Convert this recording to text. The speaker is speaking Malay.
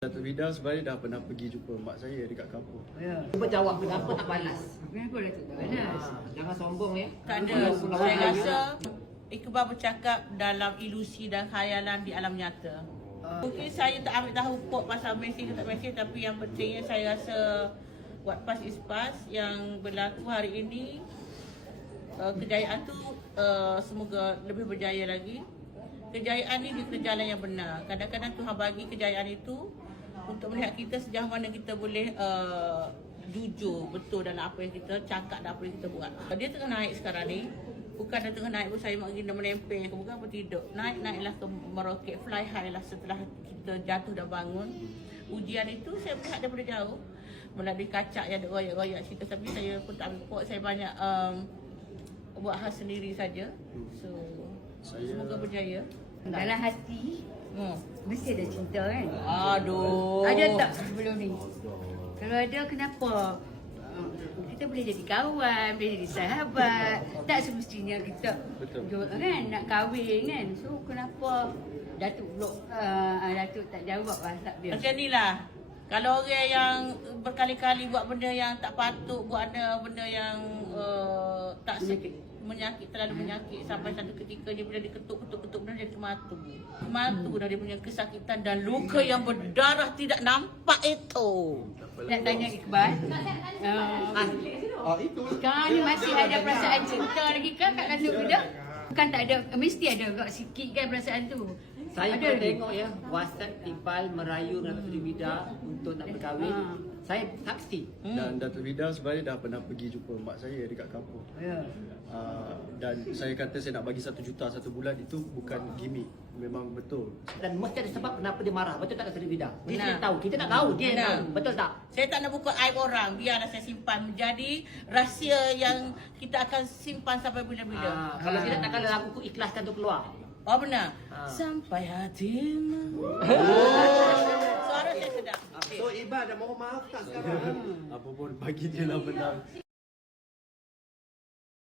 Datuk Vida sebenarnya dah pernah pergi jumpa mak saya dekat kampung. Ya. Cuba jawab kenapa tak balas? Kenapa Datuk tak balas? Jangan sombong ya. Tak ada. Saya rasa Iqbal bercakap dalam ilusi dan khayalan di alam nyata. Mungkin saya tak ambil tahu kod pasal mesej ke tak mesej, tapi yang pentingnya saya rasa what past is past. Yang berlaku hari ini, kejayaan tu semoga lebih berjaya lagi. Kejayaan ni di jalan yang benar. Kadang-kadang Tuhan bagi kejayaan itu untuk melihat kita sejauh mana kita boleh jujur betul dalam apa yang kita cakap dan apa yang kita buat. Dia tengah naik sekarang ni. Bukan dia tengah naik pun saya mengindah menempel ke, bukan apa tidak. Naiklah ke meroket, fly high lah setelah kita jatuh dan bangun. Ujian itu saya melihat daripada jauh. Melalui kaca yang ada royak-royak cerita, tapi saya pun tak ambil pokok. Saya banyak buat hal sendiri saja. So semoga berjaya. Dalam hati mesti ada cinta kan? Aduh. Ada tak sebelum ni? Kalau ada, kenapa? Kita boleh jadi kawan, boleh jadi sahabat. Tak semestinya kita kan nak kahwin kan. So kenapa Datuk pula Datuk tak jawab WhatsApp dia? Macam ni lah. Kalau orang yang berkali-kali buat benda yang tak patut, buat benda yang tak menyakit, terlalu menyakit, sampai satu ketika dia bila diketuk-ketuk benda dia kematu. Kematu dah dia punya kesakitan dan luka yang berdarah tidak nampak itu. Nak tanya Iqbal. Itu. Sekarang ni masih ada perasaan cinta lagi kan kat Datuk Vida? Bukan tak ada, mesti ada agak sikit kan perasaan tu. Saya ada pernah lagi? tengok ya WhatsApp Iqbal merayu dengan Datuk Vida untuk nak berkahwin. Saya saksi. Dan Datuk Vida sebenarnya dah pernah pergi jumpa mak saya dekat kampung. Ya. Dan saya kata saya nak bagi 1 juta 1 bulan, itu bukan gimmick, memang betul. Dan mesti ada sebab kenapa dia marah. Betul tak Datuk Vida? Dia Benar. sudah tahu. Kita tak tahu. Dia Benar. tahu. Betul tak? Saya tak nak buka aib orang, biarlah saya simpan menjadi rahsia yang kita akan simpan sampai bila-bila. Kalau tidak takkan lagu ku ikhlaskan tu keluar. Oh benar. Sampai hatimu. Suara saya sedap. So Iqbal dah mohon maaf tak sekarang? Apa pun bagi dia lah benar.